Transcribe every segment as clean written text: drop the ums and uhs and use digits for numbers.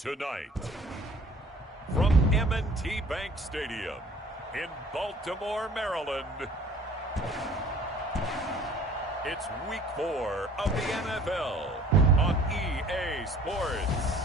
Tonight, from M&T Bank Stadium in Baltimore, Maryland, it's Week 4 of the NFL on EA Sports.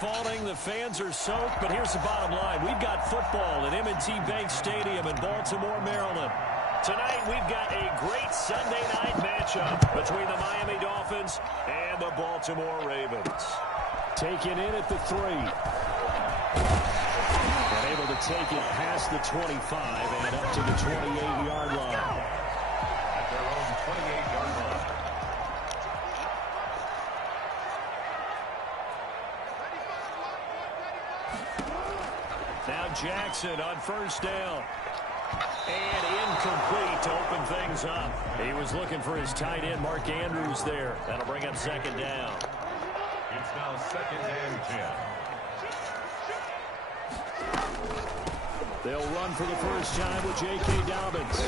Falling, the fans are soaked, but here's the bottom line. We've got football at M&T Bank Stadium in Baltimore, Maryland. Tonight, we've got a great Sunday night matchup between the Miami Dolphins and the Baltimore Ravens. Taken in at the 3. And able to take it past the 25 and up to the 28-yard line. At their own 28-yard line. Now Jackson on first down. And incomplete to open things up. He was looking for his tight end, Mark Andrews, there. That'll bring up second down. It's now 2nd and 10. They'll run for the first time with J.K. Dobbins.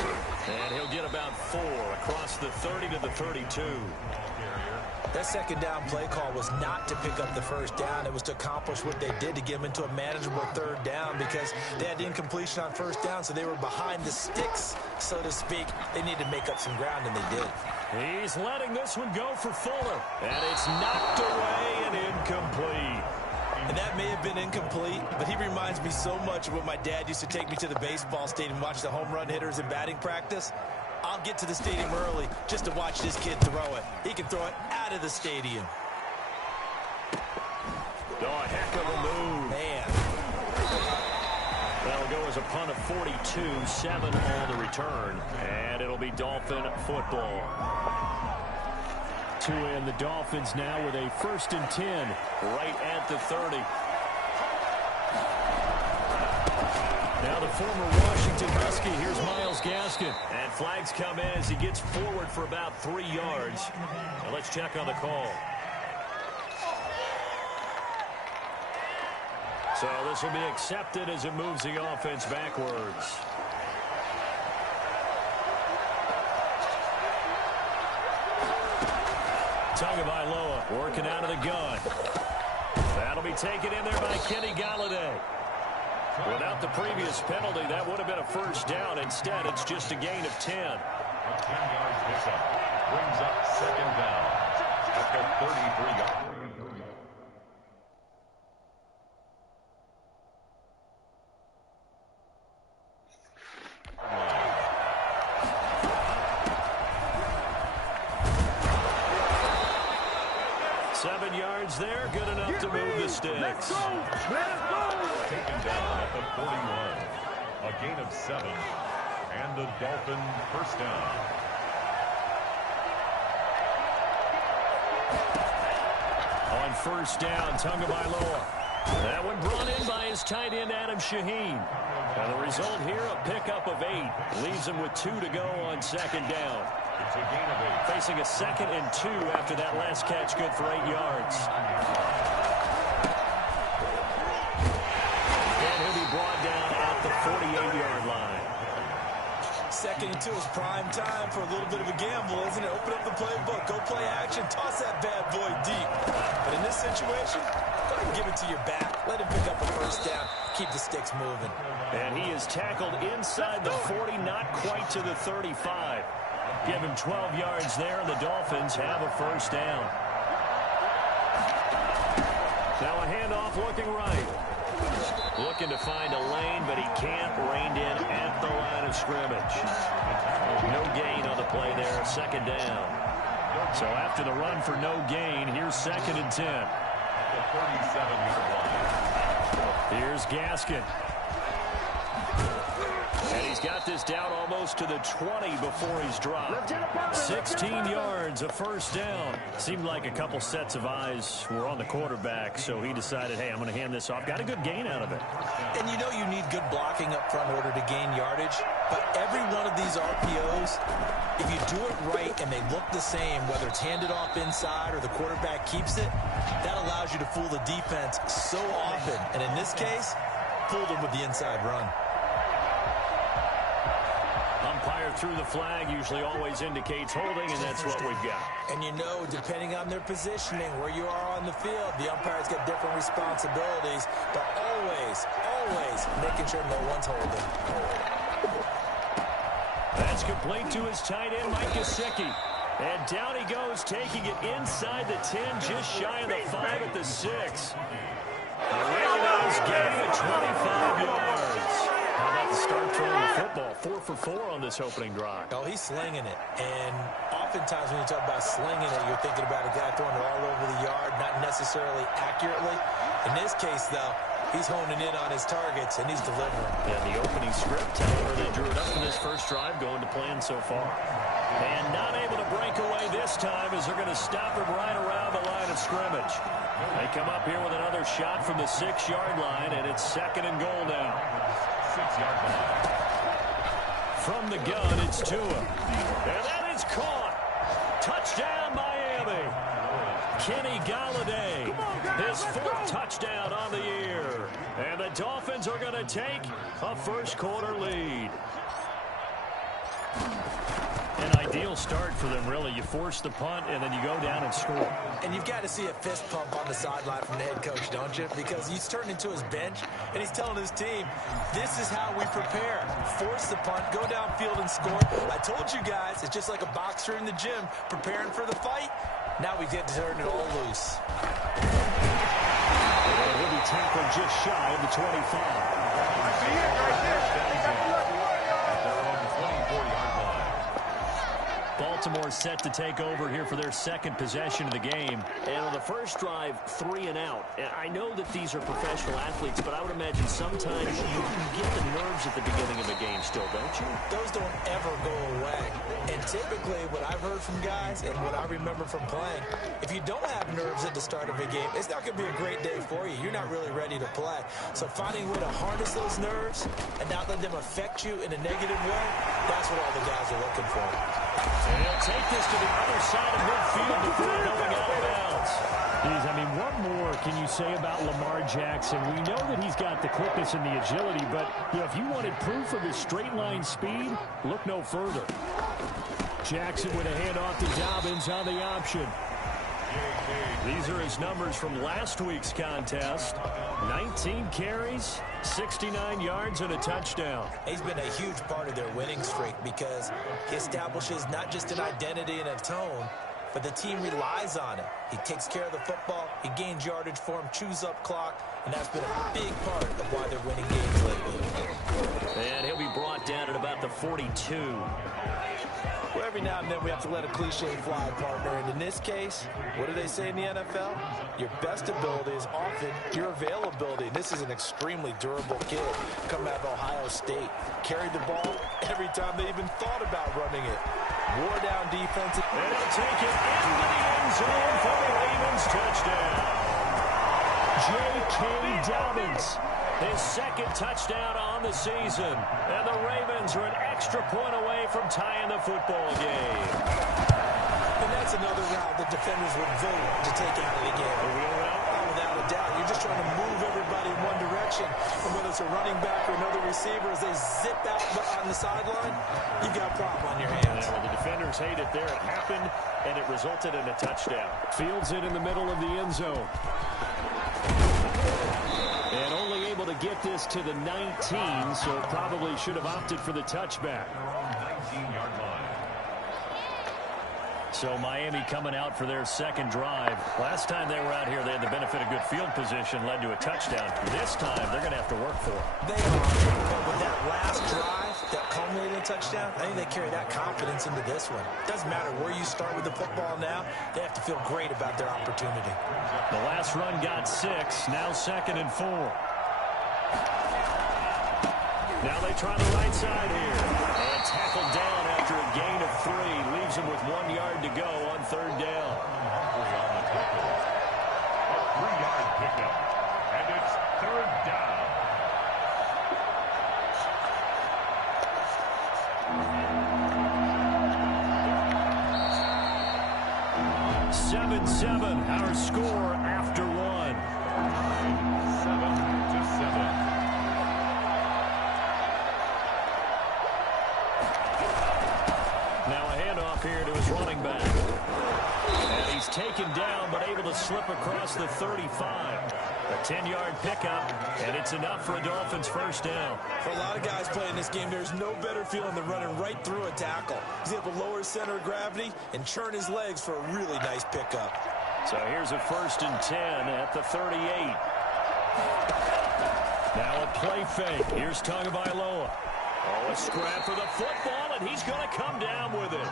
And he'll get about 4 across the 30 to the 32. That second down play call was not to pick up the first down. It was to accomplish what they did to get them into a manageable third down because they had incompletion on first down, so they were behind the sticks, so to speak. They needed to make up some ground, and they did. He's letting this one go for Fuller. And it's knocked away and incomplete. And that may have been incomplete, but he reminds me so much of when my dad used to take me to the baseball stadium and watch the home run hitters in batting practice. I'll get to the stadium early just to watch this kid throw it. He can throw it out of the stadium. Oh, a heck of a move. Man. That'll go as a punt of 42, 7 on the return. And it'll be Dolphin football. To end the Dolphins now with a 1st and 10 right at the 30. Now the former Washington Husky, here's Myles Gaskin. And flags come in as he gets forward for about 3 yards. Now let's check on the call. So this will be accepted as it moves the offense backwards. Tagovailoa working out of the gun. That'll be taken in there by Kenny Galladay. Without the previous penalty, that would have been a first down. Instead, it's just a gain of 10. 10 yards this up. Brings up 2nd down at the 33-yard line. There, good enough to move the sticks. Taken down at the 41. A gain of 7. And the Dolphin first down. On first down, Tagovailoa. That one brought in by his tight end, Adam Shaheen. And the result here, a pickup of 8. Leaves him with 2 to go on 2nd down. It's a gain of 8. Facing a 2nd and 2 after that last catch, good for 8 yards. And he'll be brought down at the 48-yard line. 2nd and 2 is prime time for a little bit of a gamble, isn't it? Open up the playbook, go play action, toss that bad boy deep. But in this situation, go ahead and give it to your back. Let him pick up a first down, keep the sticks moving. And he is tackled inside the 40, not quite to the 35. Give him 12 yards there, and the Dolphins have a first down. Now a handoff looking right. Looking to find a lane, but he can't. Reined in at the line of scrimmage. No gain on the play there, 2nd down. So after the run for no gain, here's 2nd and 10. The 37-yard line. Here's Gaskin. And he's got this down almost to the 20 before he's dropped. 16 yards, a first down. Seemed like a couple sets of eyes were on the quarterback, so he decided, hey, I'm going to hand this off. Got a good gain out of it. And you know you need good blocking up front in order to gain yardage, but every one of these RPOs If you do it right and they look the same, whether it's handed off inside or the quarterback keeps it, that allows you to fool the defense so often. And in this case, fooled them with the inside run. Umpire threw the flag, usually always indicates holding, and that's what we've got. And you know, depending on their positioning, where you are on the field, the umpires get different responsibilities, but always making sure no one's holding. That's complete to his tight end, Mike Gesicki. And down he goes, taking it inside the 10, just shy of the 5 at the 6. The Ravens gain of 25 yards. How about the start throwing the football? 4 for 4 on this opening drive. Oh, he's slinging it. And oftentimes when you talk about slinging it, you're thinking about a guy throwing it all over the yard, not necessarily accurately. In this case, though, he's honing in on his targets, and he's delivering. And the opening script, however, they drew it up for this first drive, going to plan so far. And not able to break away this time as they're going to stop him right around the line of scrimmage. They come up here with another shot from the 6-yard line, and it's 2nd and goal now. 6-yard line. From the gun, it's Tua. And that is caught. Touchdown, Miami. Kenny Galladay, his 4th touchdown on the year. And the Dolphins are going to take a first-quarter lead. An ideal start for them, really. You force the punt, and then you go down and score. And you've got to see a fist pump on the sideline from the head coach, don't you? Because he's turned into his bench, and he's telling his team, this is how we prepare. Force the punt, go downfield and score. I told you guys, it's just like a boxer in the gym preparing for the fight. Now we get to turn it all loose. And he'll be tackled just shy of the 25. Baltimore set to take over here for their second possession of the game. And on the first drive, 3 and out. I know that these are professional athletes, but I would imagine sometimes you get the nerves at the beginning of a game still, don't you? Those don't ever go away. And typically what I've heard from guys and what I remember from playing, if you don't have nerves at the start of a game, it's not going to be a great day for you. You're not really ready to play. So finding a way to harness those nerves and not let them affect you in a negative way, that's what all the guys are looking for. And he'll take this to the other side of midfield before going out of bounds. Geez, I mean, what more can you say about Lamar Jackson? We know that he's got the quickness and the agility, but if you wanted proof of his straight-line speed, look no further. Jackson with a handoff to Dobbins on the option. These are his numbers from last week's contest. 19 carries, 69 yards, and a touchdown. He's been a huge part of their winning streak because he establishes not just an identity and a tone, but the team relies on him. He takes care of the football, he gains yardage for him, chews up clock, and that's been a big part of why they're winning games lately. And he'll be brought down at about the 42. Well, every now and then we have to let a cliche fly, partner. And in this case, what do they say in the NFL? Your best ability is often your availability. And this is an extremely durable kid coming out of Ohio State. Carried the ball every time they even thought about running it. Wore down defense. And he'll take it into the end zone for the Ravens touchdown. J.K. Dobbins. His 2nd touchdown on the season. And the Ravens are an extra point away from tying the football game. And that's another route that defenders would vote to take out of the game. A real route? Oh, without a doubt. You're just trying to move everybody in one direction. And whether it's a running back or another receiver, as they zip out on the sideline, you've got a problem on your hands. Yeah, well, the defenders hate it there. It happened, and it resulted in a touchdown. Fields it in the middle of the end zone. And only able to get this to the 19, so probably should have opted for the touchback. 19-yard line. So Miami coming out for their second drive. Last time they were out here, they had the benefit of good field position, led to a touchdown. This time, they're going to have to work for it. They are, but with that last drive that culminated in a touchdown, I think they carry that confidence into this one. Doesn't matter where you start with the football now, they have to feel great about their opportunity. The last run got 6, now 2nd and 4. Now they try the right side here. And tackled down after a gain of 3. Leaves him with 1 yard to go on 3rd down. On the tackle. A 3-yard pickup. And it's 3rd down. 7-7, our score after one. 7-7. Now a handoff here to his running back. And he's taken down, but able to slip across the 35. A 10-yard pickup, and it's enough for a Dolphins first down. For a lot of guys playing this game, there's no better feeling than running right through a tackle. He's able to lower his center of gravity and churn his legs for a really nice pickup. So here's a 1st and 10 at the 38. Now a play fake. Here's Tagovailoa. Oh, a scrap for the football, and he's going to come down with it.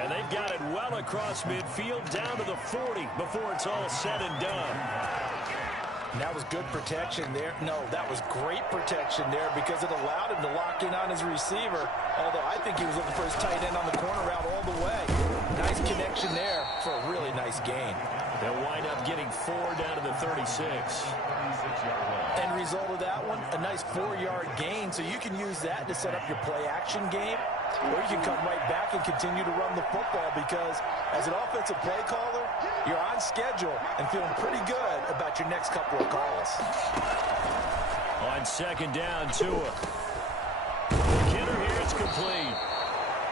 And they've got it well across midfield down to the 40 before it's all said and done. And that was good protection there. No, that was great protection there because it allowed him to lock in on his receiver. Although I think he was looking for his tight end on the corner route all the way. Nice connection there for a really nice gain. They'll wind up getting 4 down to the 36. End result of that one, a nice 4-yard gain. So you can use that to set up your play-action game, or you can come right back and continue to run the football because as an offensive play caller, you're on schedule and feeling pretty good about your next couple of calls. On 2nd down, Tua. Kidder here, it's complete.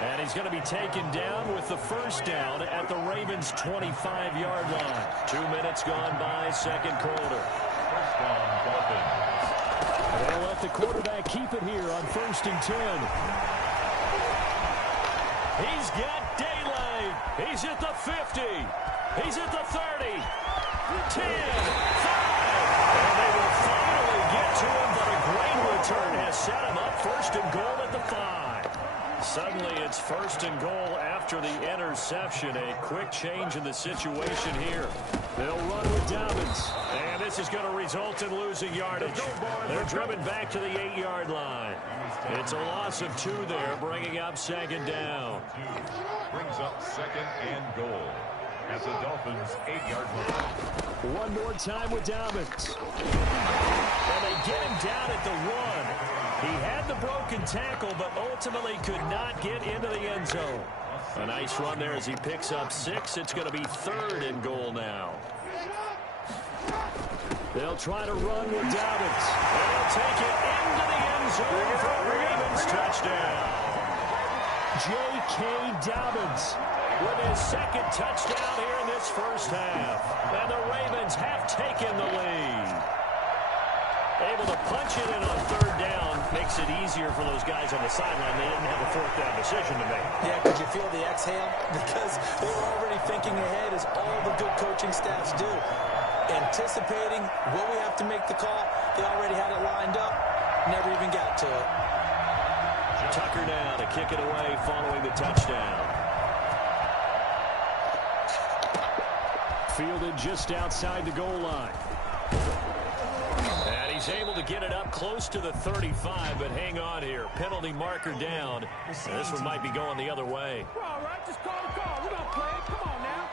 And he's going to be taken down with the first down at the Ravens' 25-yard line. 2 minutes gone by, second quarter. First down, Dolphins. They'll let the quarterback keep it here on 1st and 10. He's got daylight. He's at the 50. He's at the 30. 10, 5. And they will finally get to him, but a great return has set him up 1st and goal at the 5. Suddenly it's 1st and goal after the interception. A quick change in the situation here. They'll run with Dobbins. And this is going to result in losing yardage. They're driven back to the 8-yard line. It's a loss of 2 there, bringing up 2nd down. Brings up 2nd and goal at the Dolphins' 8-yard line. One more time with Dobbins. And they get him down at the 1. He had the broken tackle, but ultimately could not get into the end zone. A nice run there as he picks up 6. It's going to be 3rd and goal now. They'll try to run with Dobbins. They'll take it into the end zone for a Ravens touchdown. J.K. Dobbins With his 2nd touchdown here in this first half. And the Ravens have taken the lead. Able to punch it in on 3rd down makes it easier for those guys on the sideline. They didn't have a 4th down decision to make. Yeah, could you feel the exhale? Because they were already thinking ahead, as all the good coaching staffs do. Anticipating, will we have to make the call? They already had it lined up. Never even got to it. Tucker now to kick it away following the touchdown. fielded just outside the goal line. And he's able to get it up close to the 35, but hang on here. Penalty marker down. And this one might be going the other way. We're all right. Just call the call. We're going to play. Come on now.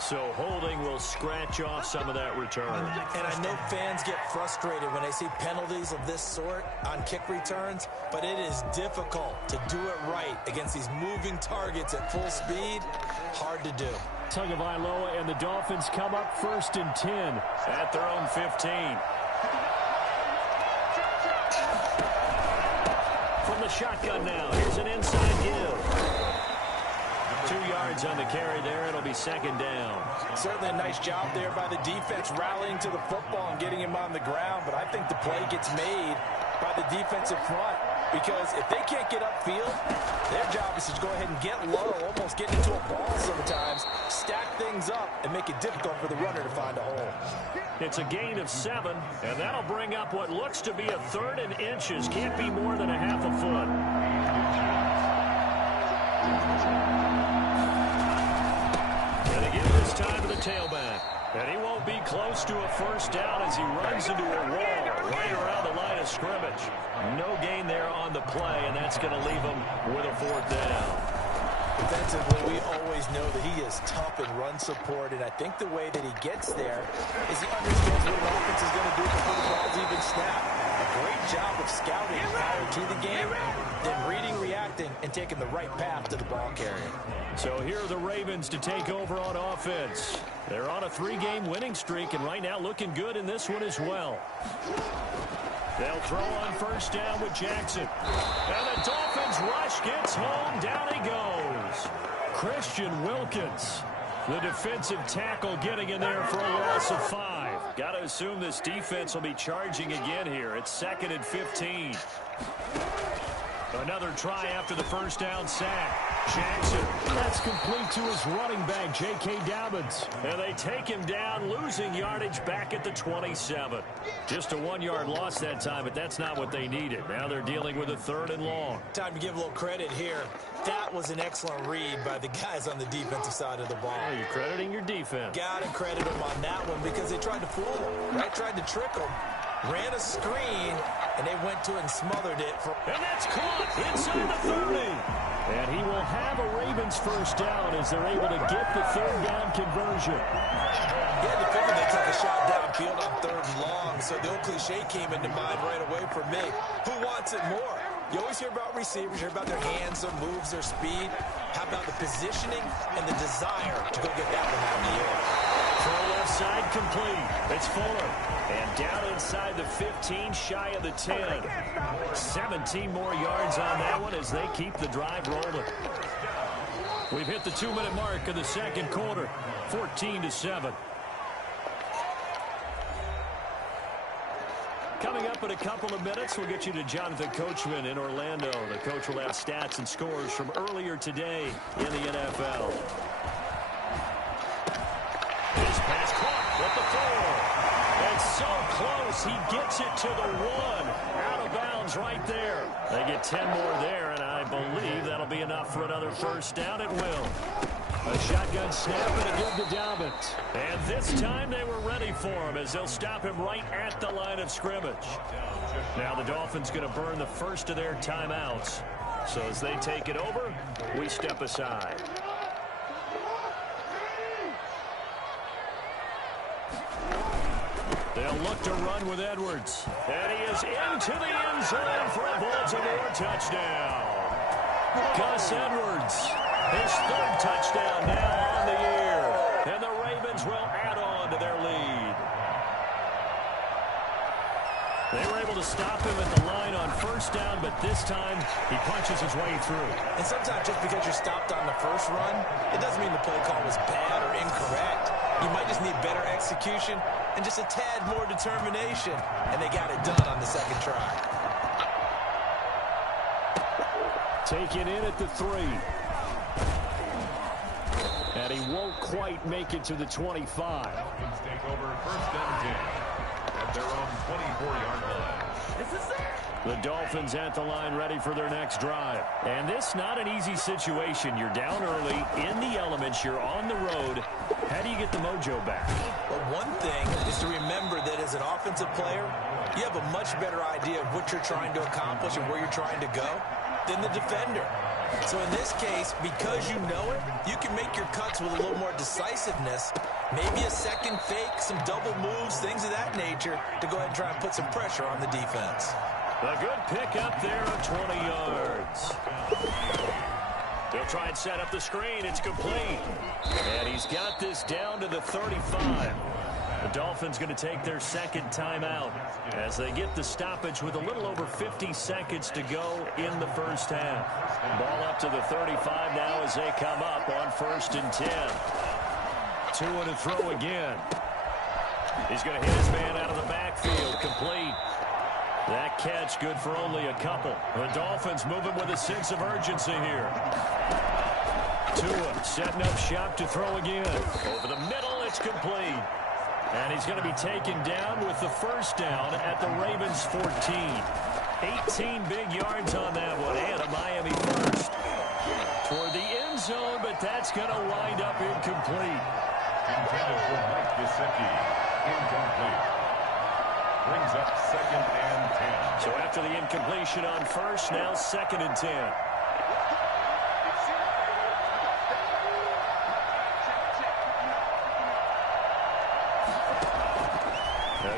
So holding will scratch off some of that return. And I know fans get frustrated when they see penalties of this sort on kick returns, but it is difficult to do it right against these moving targets at full speed. Hard to do. Tagovailoa and the Dolphins come up 1st and 10 at their own 15. From the shotgun now, here's an inside give. 2 yards on the carry there. It'll be 2nd down. Certainly a nice job there by the defense rallying to the football and getting him on the ground, but I think the play gets made by the defensive front, because if they can't get upfield, their job is to go ahead and get low, almost get into a ball sometimes, stack things up, and make it difficult for the runner to find a hole. It's a gain of 7, and that'll bring up what looks to be a 3rd and inches. Can't be more than a half a foot. And again this time to the tailback. And he won't be close to a 1st down as he runs into a wall right around the line of scrimmage. No gain there on the play, and that's going to leave him with a 4th down. Defensively, we always know that he is tough in run support, and I think the way that he gets there is he understands what an offense is going to do before the ball's even snapped. A great job of scouting prior to the game, then reading, reacting, and taking the right path to the ball carrier. So here are the Ravens to take over on offense. They're on a 3-game winning streak, and right now looking good in this one as well. They'll throw on first down with Jackson. And the Dolphins rush gets home. Down he goes. Christian Wilkins, the defensive tackle, getting in there for a loss of 5. Got to assume this defense will be charging again here. It's 2nd and 15. Another try after the first down sack. Jackson. That's complete to his running back, J.K. Dobbins. And they take him down, losing yardage back at the 27. Just a 1-yard loss that time, but that's not what they needed. Now they're dealing with a 3rd and long. Time to give a little credit here. That was an excellent read by the guys on the defensive side of the ball. Oh, you're crediting your defense. Got to credit them on that one because they tried to fool them, right? Tried to trick them. Ran a screen, and they went to it and smothered it. And that's caught inside the 30. And he will have a Ravens first down as they're able to get the 3rd down conversion. Yeah, the figure they took a shot downfield on 3rd and long, so the old cliche came into mind right away for me. Who wants it more? You always hear about receivers, you hear about their hands, their moves, their speed. How about the positioning and the desire to go get that one out in the air? Throw left side complete. It's Fuller. And down inside the 15, shy of the 10. 17 more yards on that one as they keep the drive rolling. We've hit the 2-minute mark of the 2nd quarter. 14-7. Coming up in a couple of minutes, we'll get you to Jonathan Coachman in Orlando. The coach will have stats and scores from earlier today in the NFL. His pass caught with the 4. It's so close, he gets it to the 1. Out of bounds right there. They get 10 more there, and I believe that'll be enough for another first down. It will. A shotgun snap and a good to Dobbins. And this time they were ready for him as they'll stop him right at the line of scrimmage. Now the Dolphins going to burn the first of their timeouts. So as they take it over, we step aside. They'll look to run with Edwards. And he is into the end zone for a Baltimore touchdown. Gus Edwards, his 3rd touchdown now on the year. And the Ravens will add on to their lead. They were able to stop him at the line on first down, but this time he punches his way through. And sometimes just because you're stopped on the first run, it doesn't mean the play call was bad or incorrect. You might just need better execution and just a tad more determination. And they got it done on the 2nd try. Taken in at the 3. And he won't quite make it to the 25. Dolphins take over first and 10 at their own 24-yard line. This is it. The Dolphins at the line ready for their next drive. And this not an easy situation. You're down early, in the elements, you're on the road. How do you get the mojo back? Well, one thing is to remember that as an offensive player, you have a much better idea of what you're trying to accomplish and where you're trying to go than the defender. So in this case, because you know it, you can make your cuts with a little more decisiveness. Maybe a second fake, some double moves, things of that nature to go ahead and try and put some pressure on the defense. A good pick up there of 20 yards. They'll try and set up the screen. It's complete. And he's got this down to the 35. The Dolphins going to take their 2nd timeout as they get the stoppage with a little over 50 seconds to go in the first half. Ball up to the 35 now as they come up on 1st and 10. 2 and a throw again. He's going to hit his man out of the backfield. Complete. That catch good for only a couple. The Dolphins moving with a sense of urgency here. Tua setting up shop to throw again. Over the middle, it's complete. And he's going to be taken down with the first down at the Ravens 14. 18 big yards on that one, and a Miami first. Toward the end zone, but that's going to wind up incomplete. Intended for Mike Gesicki. Incomplete. Brings up 2nd and 10. So after the incompletion on first, now 2nd and 10.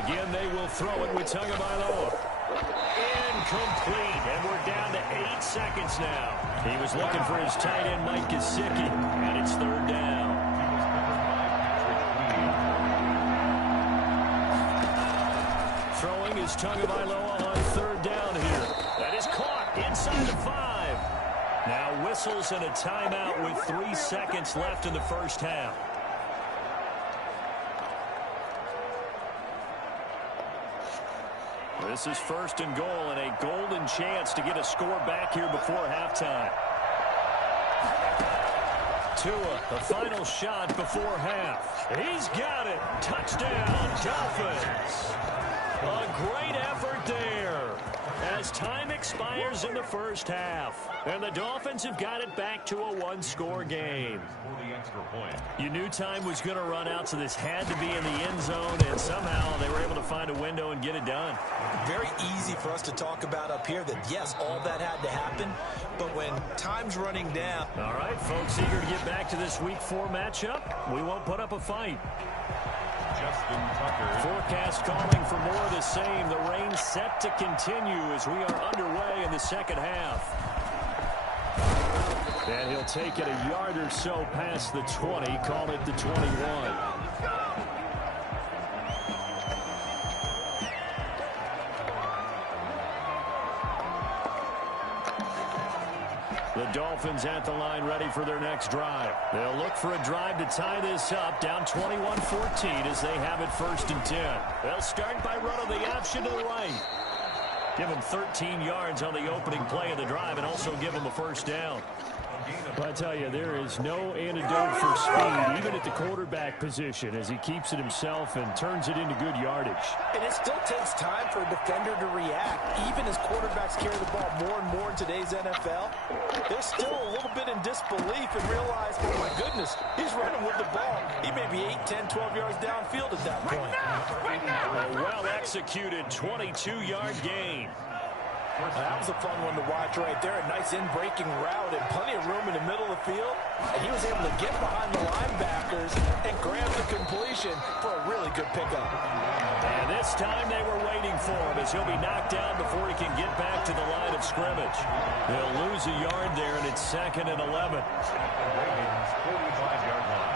Again, they will throw it with Tagovailoa. incomplete, and we're down to 8 seconds now. He was looking for his tight end, Mike Gesicki, and it's third down. Throwing is Tagovailoa on third down here. That is caught inside the 5. Now whistles and a timeout with 3 seconds left in the first half. This is first and goal and a golden chance to get a score back here before halftime. Tua, the final shot before half. He's got it. Touchdown, Dolphins. A great effort there as time expires in the first half. And the Dolphins have got it back to a one-score game. You knew time was going to run out, so this had to be in the end zone, and somehow they were able to find a window and get it done. Very easy for us to talk about up here that, yes, all that had to happen, but when time's running down. All right, folks, eager to get back to this Week 4 matchup. We won't put up a fight. Justin Tucker. Forecast calling for more of the same. The rain set to continue as we are underway in the second half. And he'll take it a yard or so past the 20, call it the 21. The Dolphins at the line ready for their next drive. They'll look for a drive to tie this up, down 21-14 as they have it first and 10. They'll start by running the option to the right. Give them 13 yards on the opening play of the drive and also give them a first down. But I tell you, there is no antidote for speed, even at the quarterback position, as he keeps it himself and turns it into good yardage. And it still takes time for a defender to react, even as quarterbacks carry the ball more and more in today's NFL. They're still a little bit in disbelief and realize, oh my goodness, he's running with the ball. He may be 8, 10, 12 yards downfield at that point. A well-executed 22-yard gain. That was a fun one to watch right there. A nice in-breaking route and plenty of room in the middle of the field. And he was able to get behind the linebackers and grab the completion for a really good pickup. And this time they were waiting for him as he'll be knocked down before he can get back to the line of scrimmage. They'll lose a yard there, and it's 2nd and 11. Ravens 45-yard line.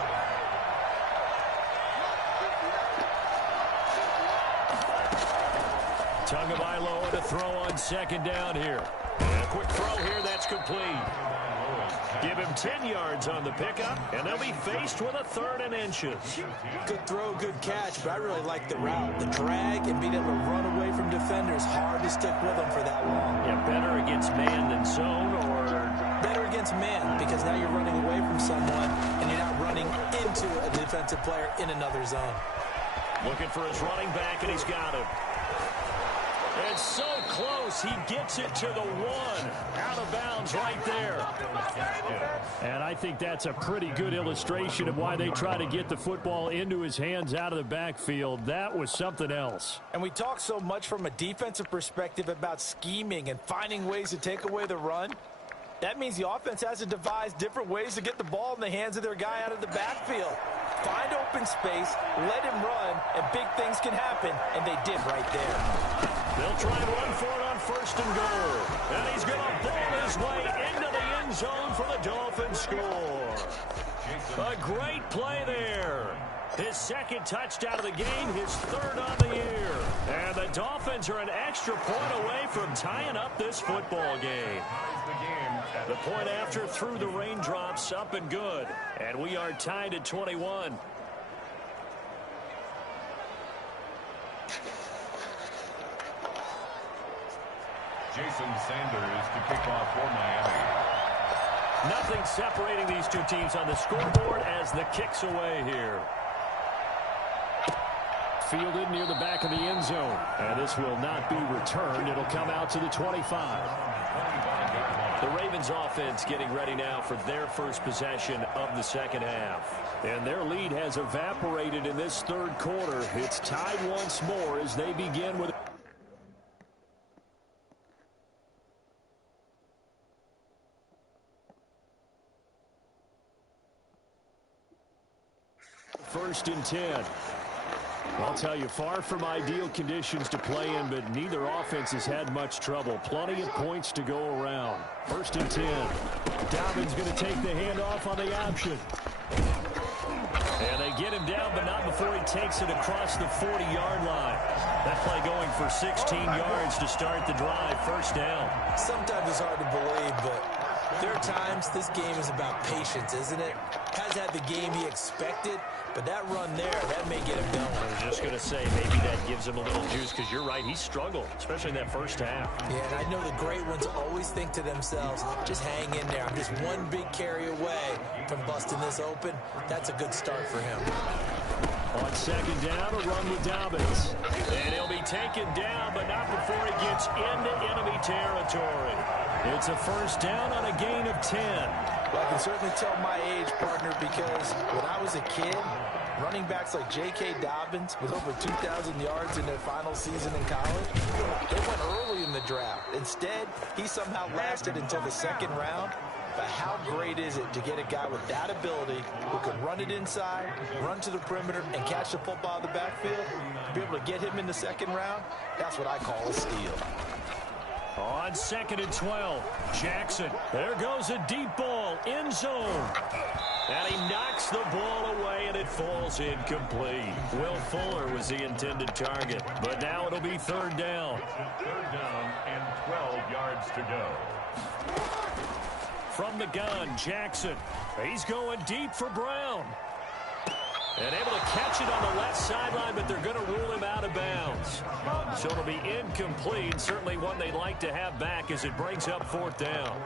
Tagovailoa to throw on second down here. And a quick throw here, that's complete. Give him 10 yards on the pickup, and they'll be faced with a 3rd and inches. Good throw, good catch, but I really like the route. The drag and being able to run away from defenders, hard to stick with them for that long. Yeah, better against man than zone, or? Better against man, because now you're running away from someone, and you're not running into a defensive player in another zone. Looking for his running back, and he's got him. It's so close, he gets it to the 1. Out of bounds right there. And I think that's a pretty good illustration of why they try to get the football into his hands out of the backfield. That was something else. And we talk so much from a defensive perspective about scheming and finding ways to take away the run. That means the offense has to devise different ways to get the ball in the hands of their guy out of the backfield. Find open space, let him run, and big things can happen, and they did right there. They'll try and run for it on 1st and goal. And he's going to ball his way into the end zone for the Dolphins score. A great play there. His 2nd touchdown of the game, his 3rd on the year. And the Dolphins are an extra point away from tying up this football game. The point after through the raindrops, up and good. And we are tied at 21. Jason Sanders to kick off for Miami. Nothing separating these two teams on the scoreboard as the kick's away here. Fielded near the back of the end zone. And this will not be returned. It'll come out to the 25. The Ravens offense getting ready now for their first possession of the second half. And their lead has evaporated in this 3rd quarter. It's tied once more as they begin with... First and 10. I'll tell you, far from ideal conditions to play in, but neither offense has had much trouble. Plenty of points to go around. 1st and 10. Dobbins going to take the handoff on the option. And they get him down, but not before he takes it across the 40-yard line. That play going for 16 yards to start the drive. 1st down. Sometimes it's hard to believe, but there are times this game is about patience, isn't it? Has had the game he expected, but that run there, that may get him going. I was just going to say, maybe that gives him a little juice, because you're right, he struggled, especially in that first half. Yeah, and I know the great ones always think to themselves, just hang in there. I'm just one big carry away from busting this open. That's a good start for him. On 2nd down, a run with Dobbins. And he'll be taken down, but not before he gets into enemy territory. It's a 1st down on a gain of 10. Well, I can certainly tell my age, partner, because when I was a kid, running backs like J.K. Dobbins with over 2,000 yards in their final season in college, they went early in the draft. Instead, he somehow lasted until the 2nd round. But how great is it to get a guy with that ability who can run it inside, run to the perimeter, and catch the football in the backfield? To be able to get him in the 2nd round, that's what I call a steal. On 2nd and 12, Jackson. There goes a deep ball, end zone. And he knocks the ball away, and it falls incomplete. Will Fuller was the intended target, but now it'll be 3rd down. 3rd down and 12 yards to go. From the gun, Jackson. He's going deep for Brown. And able to catch it on the left sideline, but they're going to rule him out of bounds. So it'll be incomplete. Certainly one they'd like to have back as it brings up 4th down.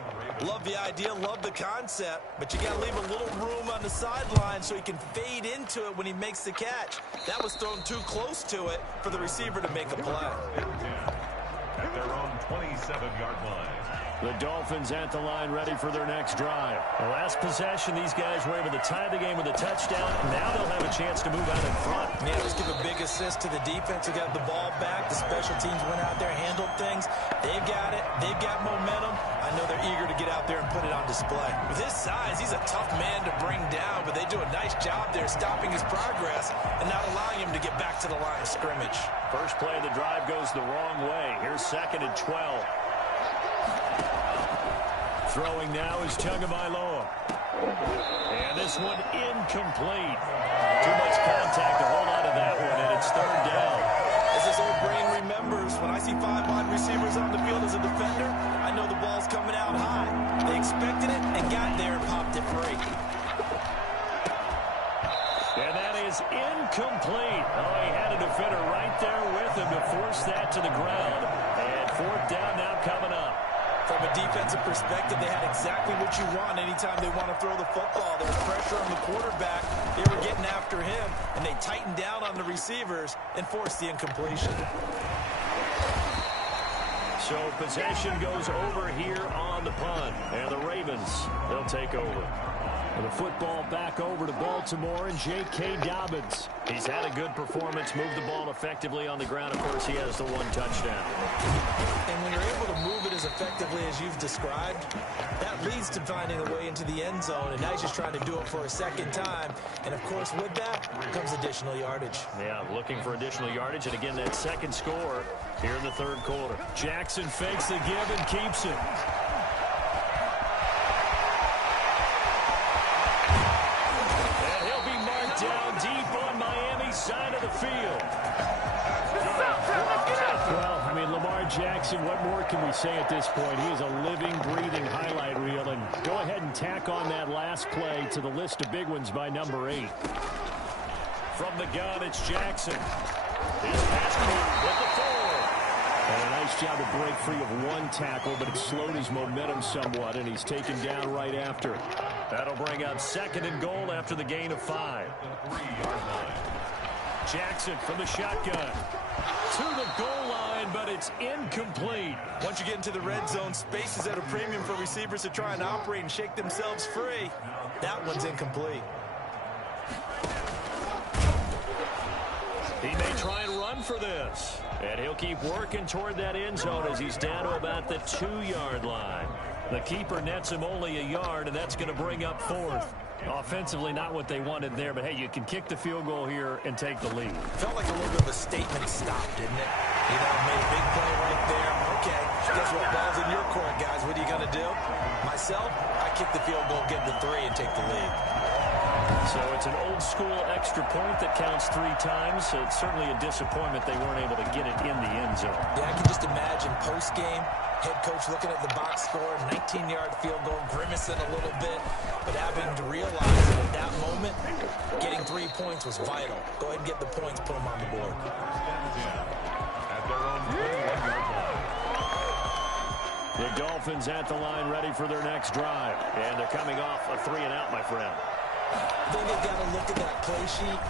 Love the idea, love the concept, but you got to leave a little room on the sideline so he can fade into it when he makes the catch. That was thrown too close to it for the receiver to make a play. At their own 27-yard line. The Dolphins at the line, ready for their next drive. The last possession, these guys were able to tie the game with a touchdown. Now they'll have a chance to move out in front. Yeah, let's give a big assist to the defense who got the ball back. The special teams went out there, handled things. They've got it. They've got momentum. I know they're eager to get out there and put it on display. With his size, he's a tough man to bring down, but they do a nice job there stopping his progress and not allowing him to get back to the line of scrimmage. First play of the drive goes the wrong way. Here's 2nd and 12. Throwing now is Tagovailoa. And this one incomplete. Too much contact to hold on to that one, and it's 3rd down. As this old brain remembers, when I see 5 wide receivers on the field as a defender, I know the ball's coming out high. They expected it and got there and popped it free. And that is incomplete. Oh, he had a defender right there with him to force that to the ground. And 4th down now coming up. From a defensive perspective, they had exactly what you want anytime they want to throw the football. There was pressure on the quarterback. They were getting after him, and they tightened down on the receivers and forced the incompletion. So possession goes over here on the punt. And the Ravens, they'll take over. And the football back over to Baltimore and J.K. Dobbins. He's had a good performance, moved the ball effectively on the ground. Of course, he has the 1 touchdown. And when you're able to move it as effectively as you've described, that leads to finding a way into the end zone. And now he's just trying to do it for a 2nd time. And, of course, with that comes additional yardage. Yeah, looking for additional yardage. And, again, that 2nd score here in the 3rd quarter. Jackson fakes the give and keeps it. Down deep on Miami's side of the field. Well, I mean, Lamar Jackson, what more can we say at this point? He is a living, breathing highlight reel. And go ahead and tack on that last play to the list of big ones by number 8. From the gun, it's Jackson. He's passed with the 4. And a nice job to break free of 1 tackle, but it slowed his momentum somewhat, and he's taken down right after. That'll bring up 2nd and goal after the gain of 5. Jackson from the shotgun. To the goal line, but it's incomplete. Once you get into the red zone, space is at a premium for receivers to try and operate and shake themselves free. That one's incomplete. He may try and run for this. And he'll keep working toward that end zone as he's down to about the 2-yard line. The keeper nets him only a yard, and that's going to bring up fourth. Offensively, not what they wanted there, but hey, you can kick the field goal here and take the lead. Felt like a little bit of a statement stop, didn't it? You know, made a big play right there. Okay, guess what? Ball's in your court, guys. What are you going to do? Myself, I kick the field goal, get the 3, and take the lead. So it's an old-school extra point that counts 3 times. So it's certainly a disappointment they weren't able to get it in the end zone. Yeah, I can just imagine post-game, head coach looking at the box score, 19-yard field goal, grimacing a little bit, but having to realize that at that moment, getting 3 points was vital. Go ahead and get the points, put them on the board. At their own 21-yard line. The Dolphins at the line ready for their next drive. And they're coming off a 3-and-out, my friend. I think they've got to look at that play sheet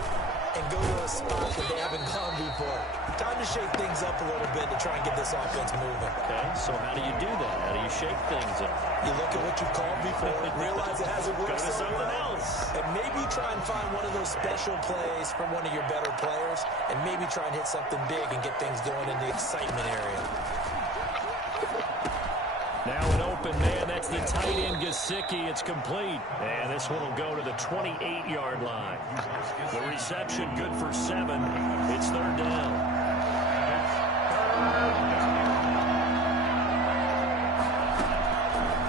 and go to a spot that they haven't gone before. Time to shake things up a little bit to try and get this offense moving. Okay, so how do you do that? How do you shake things up? You look at what you called before, realize it hasn't worked. Go to something else. And maybe try and find one of those special plays from one of your better players, and maybe try and hit something big and get things going in the excitement area. Now an open man, that's the tight end Gesicki. It's complete. And this one will go to the 28-yard line. The reception good for 7. It's 3rd down.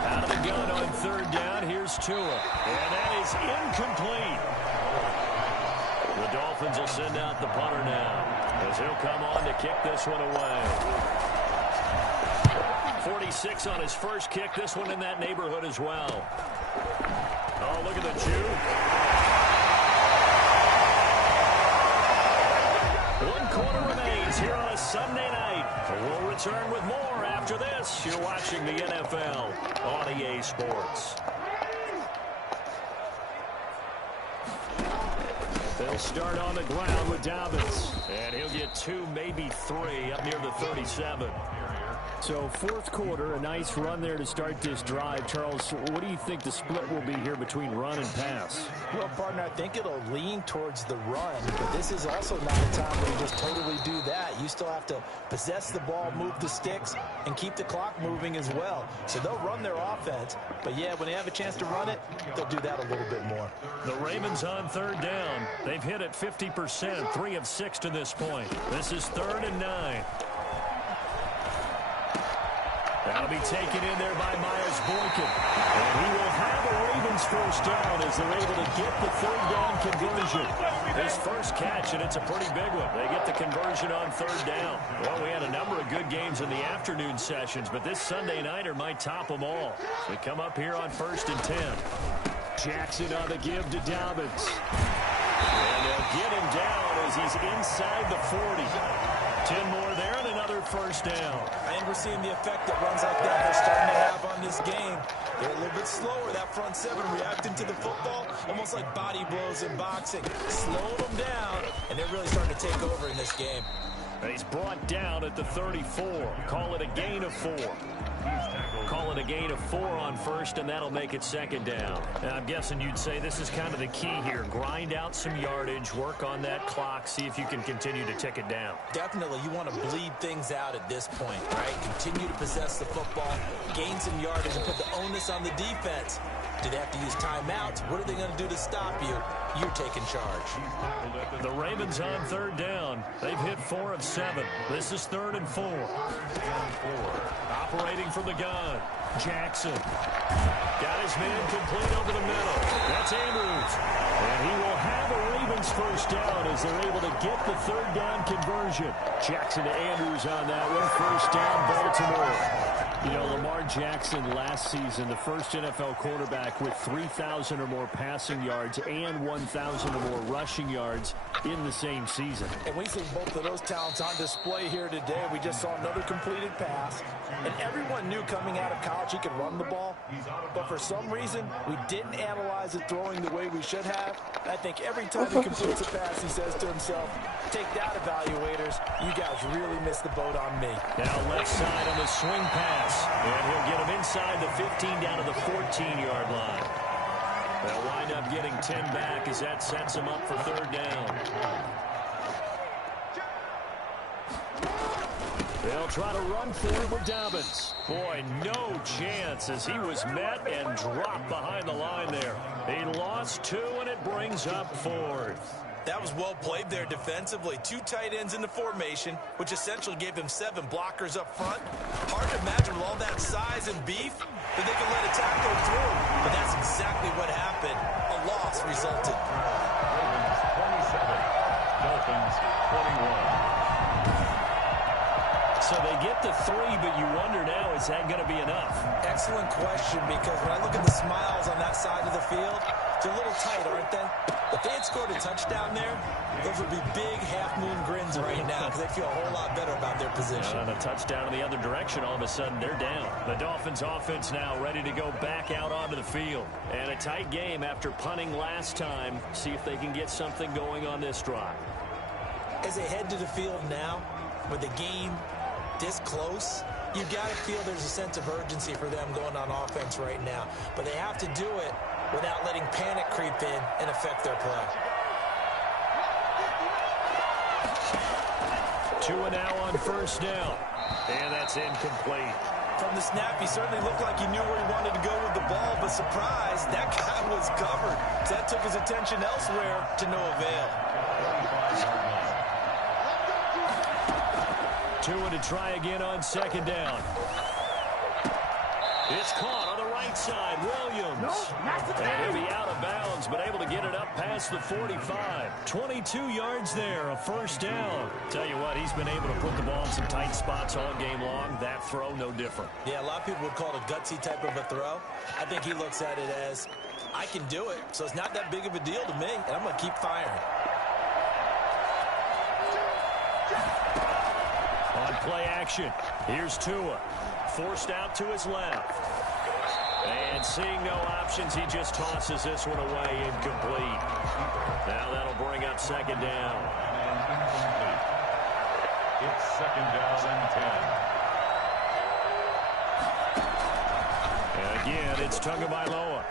Out of the gun on 3rd down, here's Tua. And that is incomplete. The Dolphins will send out the punter now, as he'll come on to kick this one away. 46 on his first kick. This one in that neighborhood as well. Oh, look at the juke. 1 quarter remains here on a Sunday night. We'll return with more after this. You're watching the NFL on EA Sports. They'll start on the ground with Dobbins. And he'll get 2, maybe 3 up near the 37. So 4th quarter, a nice run there to start this drive. Charles, what do you think the split will be here between run and pass? Well, partner, I think it'll lean towards the run, but this is also not a time where you just totally do that. You still have to possess the ball, move the sticks, and keep the clock moving as well. So they'll run their offense, but yeah, when they have a chance to run it, they'll do that a little bit more. The Ravens on 3rd down. They've hit it 50%, 3 of 6 to this point. This is 3rd and 9. That'll be taken in there by Miles Boykin. And he will have a Ravens first down as they're able to get the 3rd down conversion. His first catch, and it's a pretty big one. They get the conversion on 3rd down. Well, we had a number of good games in the afternoon sessions, but this Sunday nighter might top them all. We come up here on 1st and 10. Jackson on the give to Dobbins. And they'll get him down as he's inside the 40. 10 more there and another first down. And we're seeing the effect that runs like that are starting to have on this game. They're a little bit slower, that front 7, reacting to the football, almost like body blows in boxing. Slowing them down, and they're really starting to take over in this game. And he's brought down at the 34. Call it a gain of 4. Call it a gain of 4 on 1st, and that'll make it 2nd down. And I'm guessing you'd say this is kind of the key here. Grind out some yardage, work on that clock, see if you can continue to tick it down. Definitely, you want to bleed things out at this point, right? Continue to possess the football, gain some yardage, and put the onus on the defense. Do they have to use timeouts? What are they going to do to stop you? You're taking charge. The Ravens on 3rd down. They've hit 4 of 7. This is 3rd and 4. Operating from the gun. Jackson. Got his man complete over the middle. That's Andrews. And he will have a Ravens first down as they're able to get the 3rd down conversion. Jackson to Andrews on that one. First down, Baltimore. You know, Lamar Jackson last season, the first NFL quarterback with 3,000 or more passing yards and 1,000 or more rushing yards in the same season. And we've seen both of those talents on display here today. We just saw another completed pass. And everyone knew coming out of college he could run the ball. But for some reason, we didn't analyze it throwing the way we should have. I think every time he completes a pass, he says to himself, take that, evaluators. You guys really missed the boat on me. Now left side on the swing pass. And he'll get him inside the 15 down to the 14-yard line. They'll wind up getting 10 back as that sets him up for 3rd down. They'll try to run for it with Dobbins. Boy, no chance as he was met and dropped behind the line there. He lost 2, and it brings up 4th. That was well played there defensively. 2 tight ends in the formation, which essentially gave him 7 blockers up front. Hard to imagine with all that size and beef that they can let a tackle through. But that's exactly what happened. A loss resulted. Ravens 27, Dolphins 21. So they get the 3, but you wonder now, is that going to be enough? Excellent question, because when I look at the smiles on that side of the field, they're a little tight, aren't they? If they had scored a touchdown there, those would be big half-moon grins right now because they feel a whole lot better about their position. And a touchdown in the other direction, all of a sudden they're down. The Dolphins offense now ready to go back out onto the field. And a tight game after punting last time. See if they can get something going on this drive. As they head to the field now, with the game this close, you've got to feel there's a sense of urgency for them going on offense right now. But they have to do it without letting panic creep in and affect their play. 2 now on first down. And that's incomplete. From the snap, he certainly looked like he knew where he wanted to go with the ball, but surprise, that guy was covered. So that took his attention elsewhere to no avail. 2 to try again on second down. It's caught on the right side. Williams. And he'll be out of bounds, but able to get it up past the 45. 22 yards there, a first down. Tell you what, he's been able to put the ball in some tight spots all game long. That throw, no different. Yeah, a lot of people would call it a gutsy type of a throw. I think he looks at it as, I can do it, so it's not that big of a deal to me, and I'm going to keep firing. On play action, here's Tua. Forced out to his left. And seeing no options, he just tosses this one away, incomplete. Now that'll bring up second down. It's second down and 10. And again, it's Tagovailoa.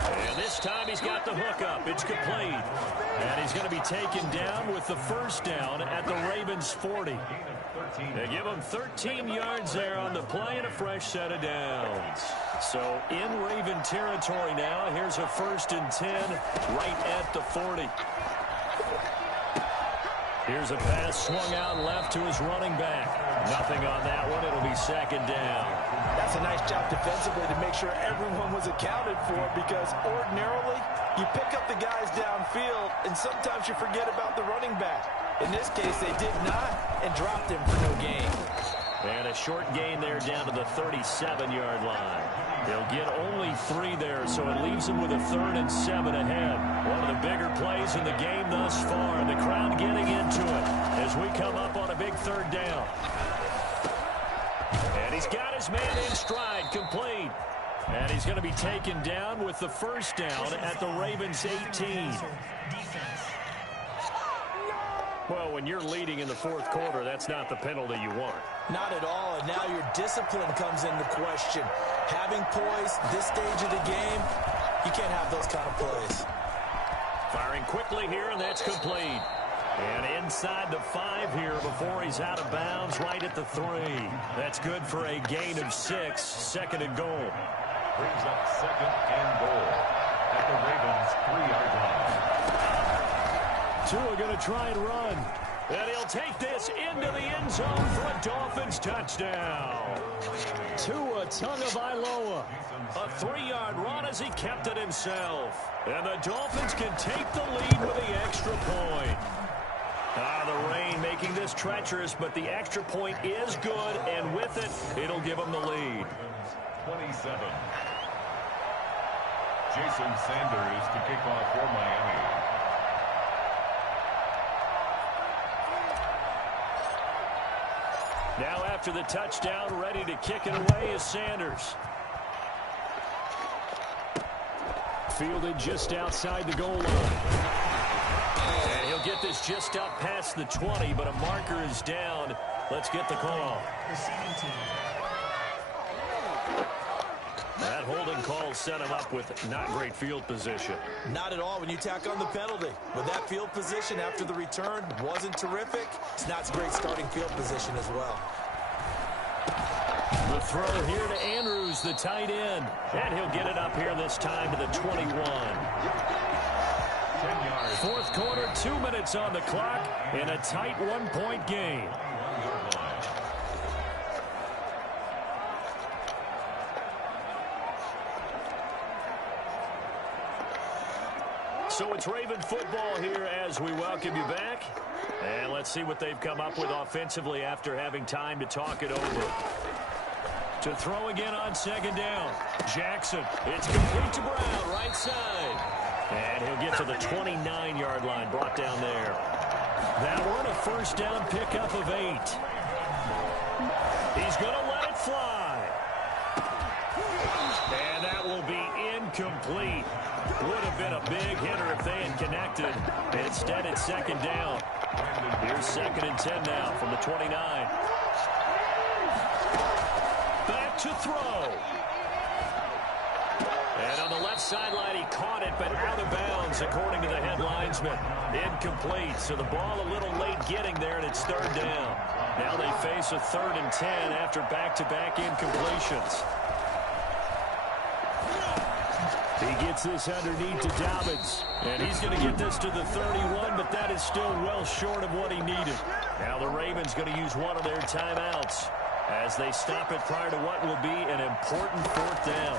And this time he's got the hook up. It's complete. And he's going to be taken down with the first down at the Ravens 40. They give him 13 yards there on the play and a fresh set of downs. So in Raven territory now. Here's a 1st and 10 right at the 40. Here's a pass swung out left to his running back. Nothing on that one. It'll be second down. That's a nice job defensively to make sure everyone was accounted for, because ordinarily you pick up the guys downfield and sometimes you forget about the running back. In this case, they did not and dropped him for no gain. And a short gain there down to the 37-yard line. They'll get only 3 there, so it leaves them with a 3rd and 7 ahead. One of the bigger plays in the game thus far, and the crowd getting into it as we come up on a big 3rd down. And he's got his man in stride, complete. And he's going to be taken down with the first down at the Ravens 18. Well, when you're leading in the 4th quarter, that's not the penalty you want. Not at all, and now your discipline comes into question. Having poise this stage of the game, you can't have those kind of plays. Firing quickly here, and that's complete. And inside the 5 here before he's out of bounds, right at the 3. That's good for a gain of 6, 2nd and goal. Brings up 2nd and goal at the Ravens 3-yard line. Tua going to try and run. And he'll take this into the end zone for a Dolphins touchdown. Tua Tagovailoa. A 3-yard run as he kept it himself. And the Dolphins can take the lead with the extra point. The rain making this treacherous, but the extra point is good, and with it, it'll give them the lead. 27. Jason Sanders to kick off for Miami. Now after the touchdown, ready to kick it away is Sanders. Fielded just outside the goal line. And he'll get this just up past the 20, but a marker is down. Let's get the call. That holding call set him up with not great field position. Not at all when you tack on the penalty. With that field position after the return wasn't terrific. It's not great starting field position as well. The throw here to Andrews, the tight end. And he'll get it up here this time to the 21. 10 yards. Fourth quarter, 2 minutes on the clock in a tight one-point game. So it's Raven football here as we welcome you back. And let's see what they've come up with offensively after having time to talk it over. To throw again on second down. Jackson. It's complete to Brown, right side. And he'll get to the 29-yard line, brought down there. That one, a first down pickup of 8. He's going to let it fly. And that will be incomplete. Would have been a big hitter if they had connected. Instead, it's second down. Here's 2nd and 10 now from the 29. Back to throw. And on the left sideline, he caught it, but out of bounds, according to the head linesman. Incomplete, so the ball a little late getting there, and it's third down. Now they face a 3rd and 10 after back-to-back incompletions. He gets this underneath to Dobbins, and he's going to get this to the 31, but that is still well short of what he needed. Now the Ravens going to use one of their timeouts as they stop it prior to what will be an important 4th down.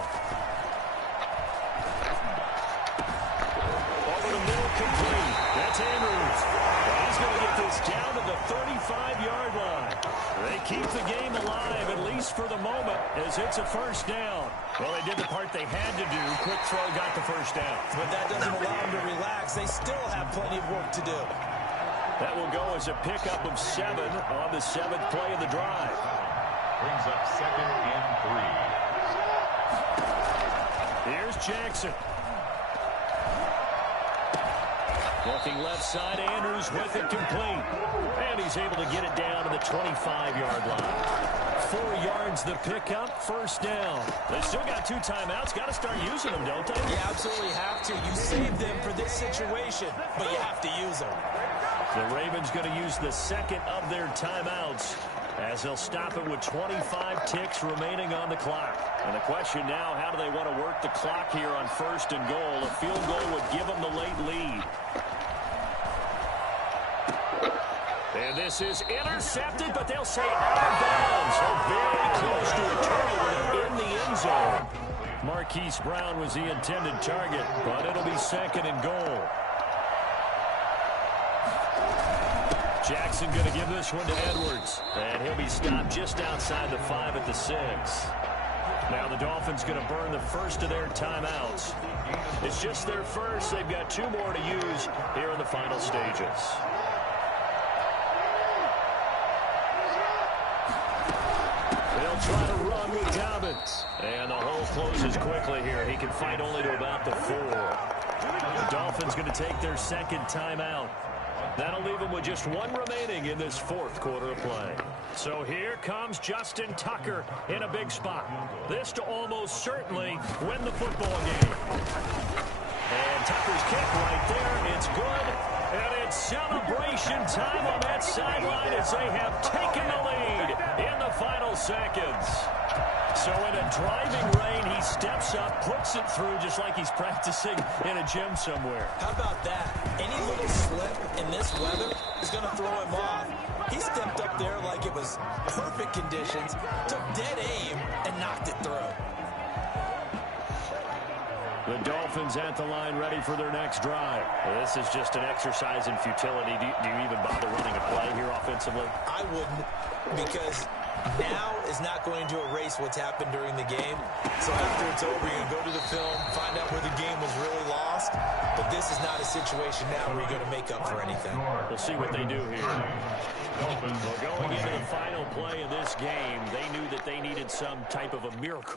Over the middle, complete. That's Andrews. And he's going to get this down to the 35-yard line. They keep the game alive, at least for the moment, as it's a first down. Well, they did the part they had to do. Quick throw got the first down. But that doesn't allow them to relax. They still have plenty of work to do. That will go as a pickup of 7 on the 7th play of the drive. Brings up 2nd and 3. Here's Jackson. Looking left side, Andrews with it complete. And he's able to get it down to the 25-yard line. 4 yards the pickup, first down. They still got 2 timeouts. Got to start using them, don't they? You absolutely have to. You save them for this situation, but you have to use them. The Ravens going to use the 2nd of their timeouts as they'll stop it with 25 ticks remaining on the clock. And the question now, how do they want to work the clock here on 1st and goal? A field goal would give them the late lead. And this is intercepted, but they'll say out of bounds. So very close to a turnover in the end zone. Marquise Brown was the intended target, but it'll be 2nd and goal. Jackson going to give this one to Edwards. And he'll be stopped just outside the 5 at the 6. Now the Dolphins going to burn the first of their timeouts. It's just their first. They've got 2 more to use here in the final stages. They'll try to run with Dobbins. And the hole closes quickly here. He can fight only to about the 4. The Dolphins going to take their 2nd timeout. That'll leave them with just 1 remaining in this 4th quarter of play. So here comes Justin Tucker in a big spot. This to almost certainly win the football game. And Tucker's kick right there. It's good. And it's celebration time on that sideline as they have taken the lead in the final seconds. So in a driving rain, he steps up, puts it through just like he's practicing in a gym somewhere. How about that? Any little slip in this weather is going to throw him off. He stepped up there like it was perfect conditions, took dead aim, and knocked it through. The Dolphins at the line ready for their next drive. This is just an exercise in futility. Do you even bother running a play here offensively? I wouldn't, because now is not going to erase what's happened during the game. So after it's over, you're going to go to the film, find out where the game was really lost. But this is not a situation now where you're going to make up for anything. We'll see what they do here. Well, going into the final play of this game, they knew that they needed some type of a miracle